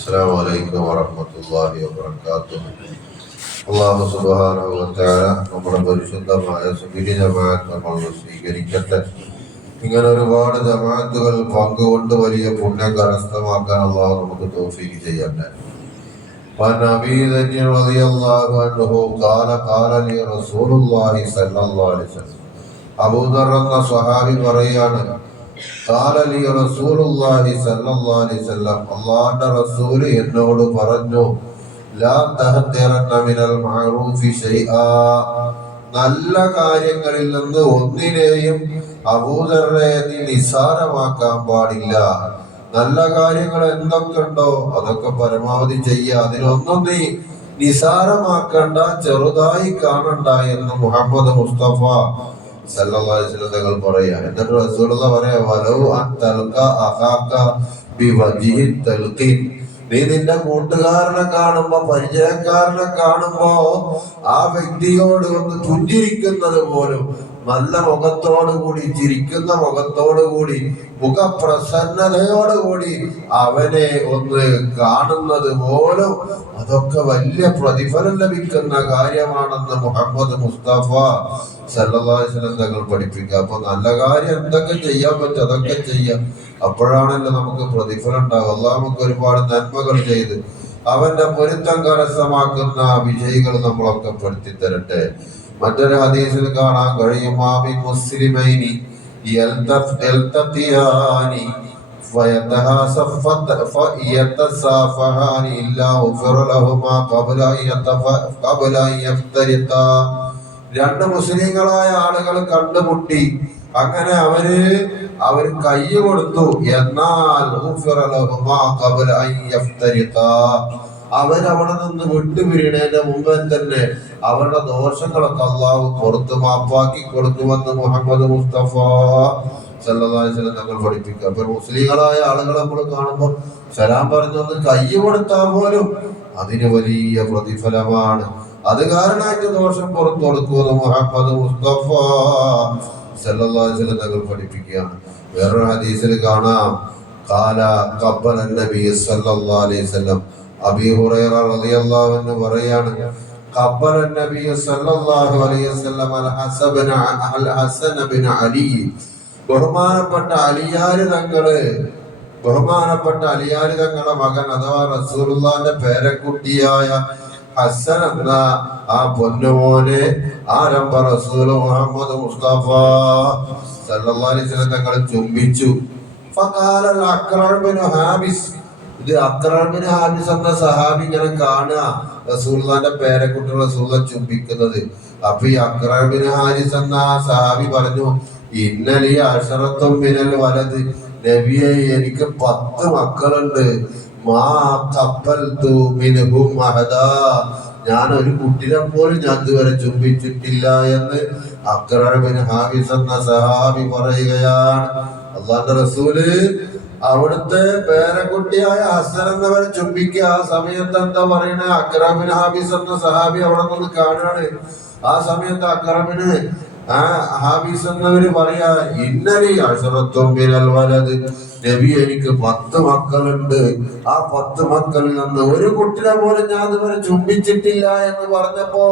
السلام عليكم ورحمة الله وبركاته. അള്ളാഹു സുബ്ഹാനഹു വ തആല നമ്മുടെ പരിശുദ്ധമായ സുബിഹി ജമാഅത്ത് നമ്മൾ സ്വീകരിക്കട്ടെ. ഇങ്ങനെ ഒരുപാട് ജമാഅത്തുകൾ പങ്കുകൊണ്ട് വലിയ പുണ്യം കരസ്ഥമാക്കാൻ അള്ളാഹു നമുക്ക് തൗഫീഖ് ചെയ്യട്ടെ. വനബി റളിയല്ലാഹു അൻഹു ഖാല ലി റസൂലുള്ളാഹി സ്വല്ലല്ലാഹു അലൈഹി വസല്ലം. അബൂദർ എന്ന സ്വഹാബി പറയാണ്, ഖാല ലി റസൂലുള്ളാഹി സ്വല്ലല്ലാഹു അലൈഹി വസല്ലം, അല്ലാഹുവിന്റെ റസൂൽ എന്നോട് പറഞ്ഞു, ലാ തഹ്തിറന്ന മിനൽ മഅറൂഫി ശൈആ, നല്ല കാര്യങ്ങളിൽ നിന്ന് ഒന്നിനെയും അബൂദർറെ നീ നിസ്സാരമാക്കാൻ പാടില്ല. നല്ല കാര്യങ്ങൾ എന്തൊക്കെയുണ്ടോ അതൊക്കെ പരമാവധി ചെയ്യുക, അതിനൊന്നും നീ നിസാരമാക്കണ്ട, ചെറുതായി കാണണ്ട എന്ന് മുഹമ്മദ് മുസ്തഫ സല്ലല്ലാഹു അലൈഹി വസല്ലം തങ്ങൾ പറയാ. എന്നിട്ട് റസൂലുള്ളാഹി പറയാ, വലൗ അൻ തൽക അഖാക ബിവജ്ഹി തൽഖീൻ, നീ നിന്റെ കൂട്ടുകാരനെ കാണുമ്പോ, പരിചയക്കാരനെ കാണുമ്പോ ആ വ്യക്തിയോട് ഒന്ന് പുഞ്ചിരിക്കുന്നത് പോലും, നല്ല മുഖത്തോടുകൂടി, ചിരിക്കുന്ന മുഖത്തോടുകൂടി, മുഖപ്രസന്നതയോടുകൂടി അവനെ ഒന്ന് കാണുന്നത് പോലും അതൊക്കെ വലിയ പ്രതിഫലം ലഭിക്കുന്ന കാര്യമാണെന്ന് മുഹമ്മദ് മുസ്തഫ സല്ലല്ലാഹു അലൈഹി വസല്ലം തങ്ങൾ പഠിപ്പിക്കുക. അപ്പൊ നല്ല കാര്യം എന്തൊക്കെ ചെയ്യാൻ പറ്റും അതൊക്കെ ചെയ്യാം. അപ്പോഴാണല്ലോ നമുക്ക് പ്രതിഫലം ഉണ്ടാകും. അള്ളാഹു നമുക്ക് ഒരുപാട് നന്മകൾ ചെയ്ത് അവന്റെ പൊരുത്തം കരസ്ഥമാക്കുന്ന വിജയികൾ നമ്മളൊക്കെ പെടുത്തി തരട്ടെ. മറ്റൊരു ഹദീസിൽ കാണാൻ കഴിയും, മാമിൻ മുസ്ലിമൈനി യൽതഖിയാനി ഫയതസാഫഹാനി ഇല്ലാ ഗുഫിറ ലഹുമാ ഖബ്ല അൻ യഫ്തരിഖാ. രണ്ട് മുസ്ലിങ്ങളായ ആളുകൾ കണ്ടുമുട്ടി, അങ്ങനെ അവര് കൈ കൊടുത്തു, എന്നാൽ അവരവിടെ നിന്ന് വിട്ടുപിരിയണേന്റെ മുമ്പേ തന്നെ അവരുടെ ദോഷങ്ങളൊക്കെ അള്ളാഹു പുറത്ത് മാപ്പാക്കി കൊടുക്കുമെന്ന് മുഹമ്മദ് മുസ്തഫ സല്ലല്ലാഹു അലൈഹി വസല്ലം തങ്ങൾ പഠിപ്പിക്കുക. അപ്പൊ മുസ്ലിങ്ങളായ ആളുകളെ നമ്മൾ കാണുമ്പോൾ സലാം പറഞ്ഞൊന്ന് കൈ കൊടുത്താൽ പോലും അതിന് വലിയ പ്രതിഫലമാണ്. അത് കാരണമായിട്ട് ദോഷം പുറത്തു കൊടുക്കുമെന്ന് മുഹമ്മദ് മുസ്തഫ സല്ലല്ലാഹു അലൈഹി വസല്ലം തങ്ങൾ പഠിപ്പിക്കുകയാണ്. വേറൊരു ഹദീസിൽ കാണാം, ഖാല ഖബ്ബല നബി സല്ലല്ലാഹു അലൈഹി വസല്ലം, അബീ ഹുറൈറ റളിയല്ലാഹു അൻഹു പറയാണ്, ഖബ്ബല നബി സല്ലല്ലാഹു അലൈഹി വസല്ലം അൽ ഹസൻ ബിൻ അലി, ബഹുമാനപ്പെട്ട അലിയാര് തങ്ങളെ മകൻ അഥവാ റസൂലുള്ളാഹിന്റെ പേരക്കുട്ടിയായ ഹസൻ എന്ന ആ പൊന്നുമോനെ ആരംഭ റസൂൽ മുഹമ്മദ് മുസ്തഫ സല്ലല്ലാഹു അലൈഹി വസല്ലം തങ്ങൾ ചുംബിച്ചു. ഫഖാല അഖ്റർ ബിൻ ഹാബിസ്, ഇത് അഖ്റർ ബിൻ ഹാബിസ് എന്ന സഹാബി ഇങ്ങനെ കാണുക റസൂലുള്ളാഹിന്റെ പേരക്കുട്ടി റസൂലുള്ളാഹി ചുംബിക്കുന്നത്. അപ്പൊ ഈ അഖ്റർ ബിൻ ഹാരിസ് എന്ന ആ സഹാബി പറഞ്ഞു, ഇന്നലി അശറത്തും മിനൽ വലദ്, നബിയെ എനിക്ക് 10 മക്കളുണ്ട്, ഞാൻ ഒരു കുട്ടിനെ പോലും ഞാൻ ഇതുവരെ ചുംബിച്ചിട്ടില്ല എന്ന് അഖ്റർ ബിൻ ഹാബിസ് എന്ന സഹാബി പറയുകയാണ്. അല്ലാഹുവിന്റെ റസൂല് അവിടുത്തെ പേരക്കുട്ടിയായ ഹസൻ എന്നവരെ ചുംബിക്കുക. ആ സമയത്ത് എന്താ പറയണേ, അഖ്റർ ബിൻ ഹാബിസ് എന്ന സഹാബി അവിടെ നിന്ന് കാണുകയാണ്. ആ സമയത്ത് അഖ്റർ ബിൻ ഹാബിസ് എന്നവര് പറയാ, ഇന്നലി അശറത്തും മിനൽ വലദ്, നബി എനിക്ക് 10 മക്കളുണ്ട്, ആ 10 മക്കളിൽ നിന്ന് ഒരു കുട്ടിനെ പോലും ഞാൻ ഇതുവരെ ചുംബിച്ചിട്ടില്ല എന്ന് പറഞ്ഞപ്പോ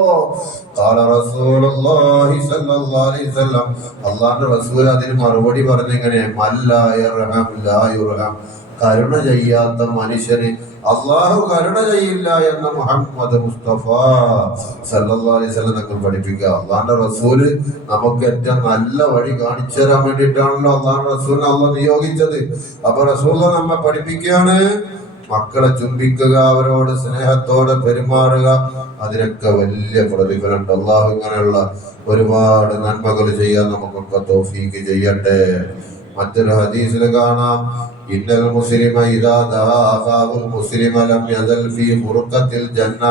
ഖാല റസൂലുള്ളാഹി സ്വല്ലല്ലാഹു അലൈഹി വസല്ലം, അല്ലാഹുവിന്റെ റസൂൽ അതിന് മറുപടി പറഞ്ഞിങ്ങനെ, മല്ലാ യർഹം ലാ യുർഹം, കരുണ ചെയ്യാത്ത മനുഷ്യന് അള്ളാഹു കരുണ ചെയ്യില്ല എന്ന് മുഹമ്മദ് മുസ്തഫ സല്ലല്ലാഹു അലൈഹി വസല്ലം തങ്ങൾ പഠിപ്പിക്കുക. അള്ളാഹുവിന്റെ റസൂല് നമുക്ക് ഏറ്റവും നല്ല വഴി കാണിച്ചു തരാൻ വേണ്ടിയിട്ടാണല്ലോ അള്ളാഹുവിന്റെ റസൂലിനെ അള്ളാഹ് നിയോഗിച്ചത്. അപ്പൊ റസൂൽ നമ്മെ പഠിപ്പിക്കുകയാണ്, മക്കളെ ചുംബിക്കുക, അവരോട് സ്നേഹത്തോടെ പെരുമാറുക, അതിനൊക്കെ വലിയ പ്രതിഫലമുണ്ട്. അള്ളാഹു ഇങ്ങനെയുള്ള ഒരുപാട് നന്മകൾ ചെയ്യാൻ നമുക്കൊക്കെ തൗഫീഖ് ചെയ്യട്ടെ. മറ്റൊരു ഹദീസിൽ കാണാം, ഇന്നൽ മുസ്ലിമ ഇദാ ദാഅൽ മുസ്ലിമ ലം യദൽ ഫീ ഫുർഖത്തിൽ ജന്ന,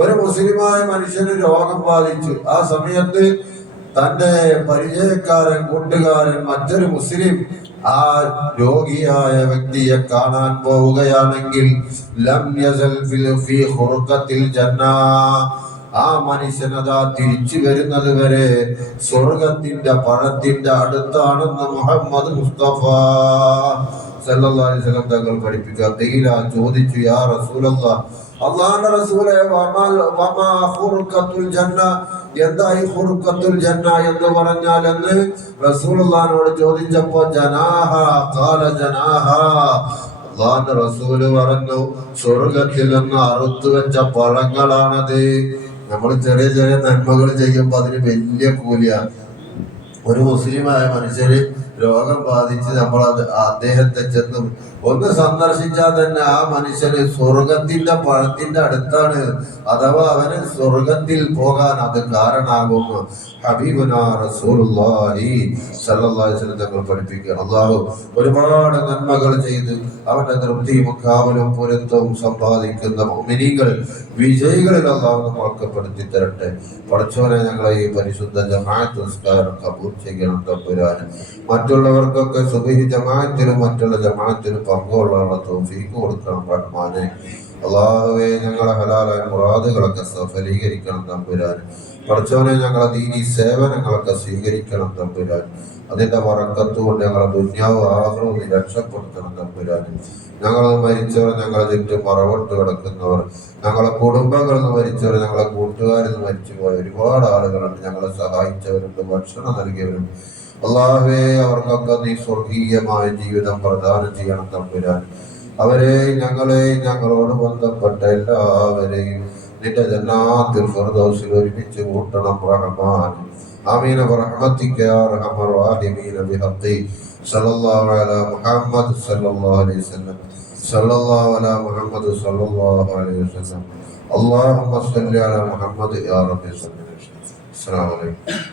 ഒരു മുസ്ലിമായ മനുഷ്യന് രോഗം ബാധിച്ചു. ആ സമയത്ത് തന്റെ പരിചയക്കാരൻ, കൂട്ടുകാരൻ, മറ്റൊരു മുസ്ലിം ആ രോഗിയായ വ്യക്തിയെ കാണാൻ പോവുകയാണെങ്കിൽ ലം യസൽ ഫീ ഫുർഖത്തിൽ ജന്ന, ആ മനുഷ്യനതാ തിരിച്ചു വരുന്നത് വരെ സ്വർഗത്തിന്റെ പഴത്തിന്റെ അടുത്താണെന്ന് മുഹമ്മദ് മുസ്തഫ സല്ലല്ലാഹു അലൈഹി വസല്ലം തങ്ങൾ പഠിപ്പിക്കുക. ഖീല ചോദിച്ചു, യാ റസൂലല്ലാഹ്, അല്ലാഹുവിന്റെ റസൂലേ, വമാ ഖുർഖത്തുൽ ജന്ന, എന്തായി ഖുർഖത്തുൽ ജന്ന എന്ന് പറഞ്ഞാൽ എന്ന് റസൂലുള്ളാഹിനോട് ചോദിച്ചപ്പോൾ ജനാഹ ഖാല ജനാഹ, അല്ലാഹുവിന്റെ റസൂല് പറഞ്ഞു, സ്വർഗ്ഗത്തിൽ നിന്ന് അറുത്തു വെച്ച പഴങ്ങളാണത്. നമ്മൾ ചെറിയ ചെറിയ നന്മകൾ ചെയ്യുമ്പോൾ അതിന് വലിയ കൂലിയാണ്. ഒരു മുസ്ലിമായ മനുഷ്യന് രോഗം ബാധിച്ച് നമ്മൾ അദ്ദേഹത്തെ ചെന്ന് ഒന്ന് സന്ദർശിച്ചാൽ തന്നെ ആ മനുഷ്യന് സ്വർഗത്തിന്റെ പഴത്തിന്റെ അടുത്താണ്, അഥവാ അവന് സ്വർഗത്തിൽ പോകാൻ അത് കാരണമാകും. ഹബീബുനാ റസൂലുള്ളാഹി സ്വല്ലല്ലാഹു അലൈഹി വസല്ലം തങ്ങൾ പഠിപ്പിക്കുകയാണ്. അല്ലാഹു ഒരുപാട് നന്മകൾ ചെയ്ത് അവന്റെ തൃപ്തിയും കാവലും പൊരുത്തവും സമ്പാദിക്കുന്ന മുഅ്മിനീങ്ങൾ വിജയികളിൽ അല്ലാഹു നമ്മൾക്കപ്പെടുത്തി തരട്ടെ. പടച്ചോനെ, ഞങ്ങളെ ഈ പരിശുദ്ധ ജമാഅത്ത് നിസ്കാരം കബൂൽ ചെയ്യണം തമ്പുരാൻ. മറ്റുള്ളവർക്കൊക്കെ സുബഹി ജമാഅത്തിലും മറ്റുള്ള ജമാഅത്തിലും പങ്കുകൊള്ളാനുള്ള തൗഫീഖ് കൊടുക്കണം റഹ്മാനെ. അല്ലാഹുവേ, ഞങ്ങളെ ഹലാലായ മുറാദുകളൊക്കെ സഫലീകരിക്കണം തമ്പുരാൻ. പടച്ചോനെ, ഞങ്ങളെ ദീനി സേവനങ്ങളൊക്കെ സ്വീകരിക്കണം തമ്പുരാൻ. അതിന്റെ ബറക്കത്ത് കൊണ്ട് ഞങ്ങളെ ദുനിയാവ് ആഖിറവും നീ രക്ഷപ്പെടുത്തണം തമ്പുരാൻ. ഞങ്ങൾ മരിച്ചവർ, ഞങ്ങളെ ചുറ്റും മറവിട്ട് കിടക്കുന്നവർ, ഞങ്ങളെ കുടുംബങ്ങളിൽ നിന്ന് മരിച്ചവർ, ഞങ്ങളെ കൂട്ടുകാരിൽ നിന്ന് മരിച്ചുപോയ ഒരുപാട് ആളുകളുണ്ട്. ഞങ്ങളെ സഹായിച്ചവരുണ്ട്, ഭക്ഷണം നൽകിയവരുണ്ട്. അല്ലാഹുവേ, അവർക്കൊക്കെ നീ സ്വർഗീയമായ ജീവിതം പ്രദാനം ചെയ്യണം തമ്പുരാൻ. അവരെയും ഞങ്ങളെയും ഞങ്ങളോട് ബന്ധപ്പെട്ട എല്ലാവരെയും നിന്റെ ജന്നാത്തുൽ ഫിർദൗസിൽ ഒരുമിച്ച് കൂട്ടണം റഹ്മാൻ. ആമീൻ ബിറഹ്മതിക യാ അർഹമർ റഹീമീൻ ബിഹഖി സല്ലല്ലാഹു അലാ മുഹമ്മദ് സല്ലല്ലാഹു അലൈഹി വസല്ലം സല്ലല്ലാഹു അലാ മുഹമ്മദ് സല്ലല്ലാഹു അലൈഹി വസല്ലം. അല്ലാഹുമ്മ സ്വല്ലി അലാ മുഹമ്മദ് യാ റബ്ബി സല്ലി. അസ്സലാമു അലൈക്കും.